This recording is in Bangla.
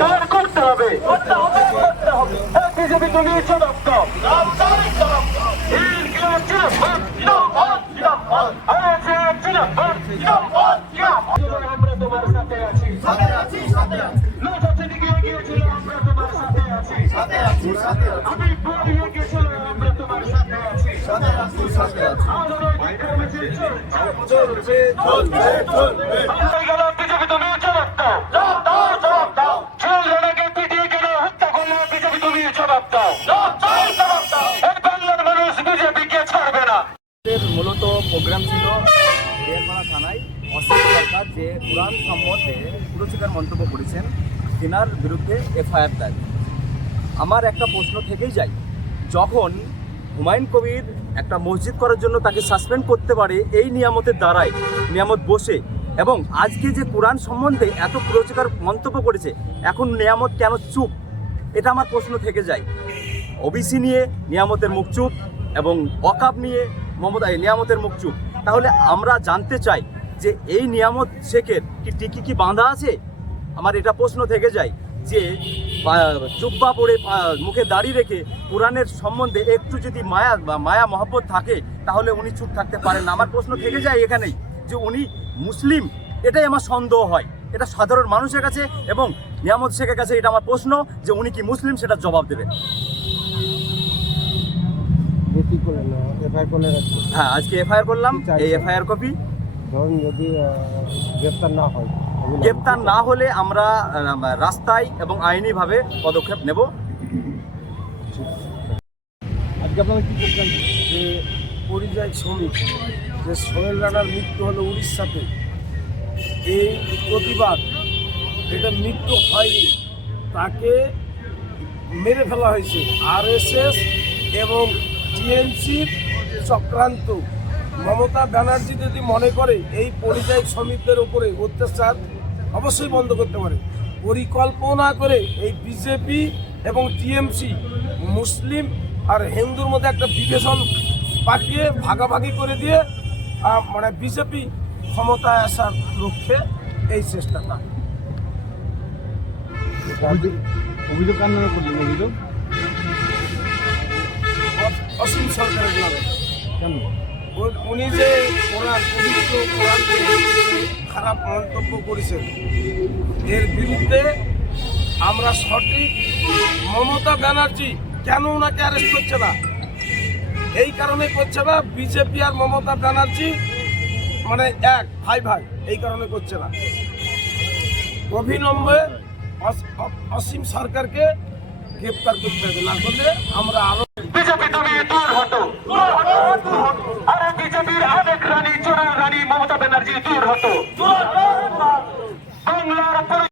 দাঁড় করতে হবে। বিজেপি দলীয় চরম আমরা তোমার সাথে আছি, আমি বলিয়ে গেছিলাম আমরা তোমার সাথে আছি। বিজেপি দলীয় জবাব দাও, ছেলেটাকে পিটিয়ে কেন হত্যা করলো বিজেপি দলীয় জবাব দাও। এই বাংলার মানুষ বিজেপিকে ছাড়বে না। মূলত প্রোগ্রাম ছিল দেয়ারপাড়া থানায় অসীম সরকার যে কোরআন সম্বন্ধে কুরুচিকর মন্তব্য করেছেন তেনার বিরুদ্ধে এফআইআর দাবি। আমার একটা প্রশ্ন থেকেই যায়, যখন হুমায়ুন কবির একটা মসজিদ করার জন্য তাকে সাসপেন্ড করতে পারে এই নিয়ামতের দ্বারাই, নিয়ামত বসে, এবং আজকে যে কোরআন সম্বন্ধে এত কুরুচিকর মন্তব্য করেছে, এখন নিয়ামত কেন চুপ? এটা আমার প্রশ্ন থেকে যায়। ওবিসি নিয়ে নিয়ামতের মুখ চুপ এবং ওয়াকফ নিয়ে নিয়ামতের মুখ চুপ। তাহলে আমরা জানতে চাই যে এই নিয়ামত শেখের কি টিকি কি বাঁধা আছে? আমার এটা প্রশ্ন থেকে যায় যে জুব্বা পরে মুখে দাড়ি রেখে কোরআনের সম্বন্ধে একটু যদি মায়া মহব্বত থাকে তাহলে উনি চুপ থাকতে পারেন না। আমার প্রশ্ন থেকে যায় এখানেই যে উনি মুসলিম, এটাই আমার সন্দেহ হয়। এটা সাধারণ মানুষের কাছে এবং নিয়ামত শেখের কাছে এটা আমার প্রশ্ন যে উনি কি মুসলিম, সেটা জবাব দেবেন। হ্যাঁ, আজকে এফআইআর করলাম। এই এফআইআর কপি ধরুন যদি গ্রেপ্তার না হলে আমরা রাস্তায় এবং আইনিভাবে পদক্ষেপ নেব। আজকে আপনারা কি করছেন যে পরিযায়ী শ্রমিক যে সোহেল রানার মৃত্যু হলো উড়িষ্যাতে, এই প্রতিবাদ, এটা মৃত্যু হয়নি, তাকে মেরে ফেলা হয়েছে আরএসএস এবং টিএমসির চক্রান্ত। মমতা ব্যানার্জি যদি মনে করে এই পরিযায়ী শ্রমিকদের উপরে অত্যাচার অবশ্যই বন্ধ করতে পারে, পরিকল্পনা করে এই বিজেপি এবং টিএমসি মুসলিম আর হিন্দুর মধ্যে একটা বিভেষণ পাকিয়ে ভাগাভাগি করে দিয়ে বিজেপি ক্ষমতায় আসার লক্ষ্যে এই চেষ্টাটা। অভিযোগ কার নামে করলেন? অভিযোগ অসীম সরকারের নামে। কেন? উনি যে পবিত্র কোরআনকে খারাপ মন্তব্য করেছেন, এর বিরুদ্ধে আমরা সঠিক মমতা ব্যানার্জি কেন ওনাকে অ্যারেস্ট করছে না, এই কারণে করছে না। বিজেপি আর মমতা ব্যানার্জি এক ভাই ভাই, এই কারণে করছে না। অবিলম্বে অসীম সরকারকে গ্রেপ্তার করতে হবে, না করলে আমরা আরো বিজেপি দলীয় দূর হতো। আর বিজেপির আরেক রানী, চোরার রানী মমতা ব্যানার্জি দূর হতো।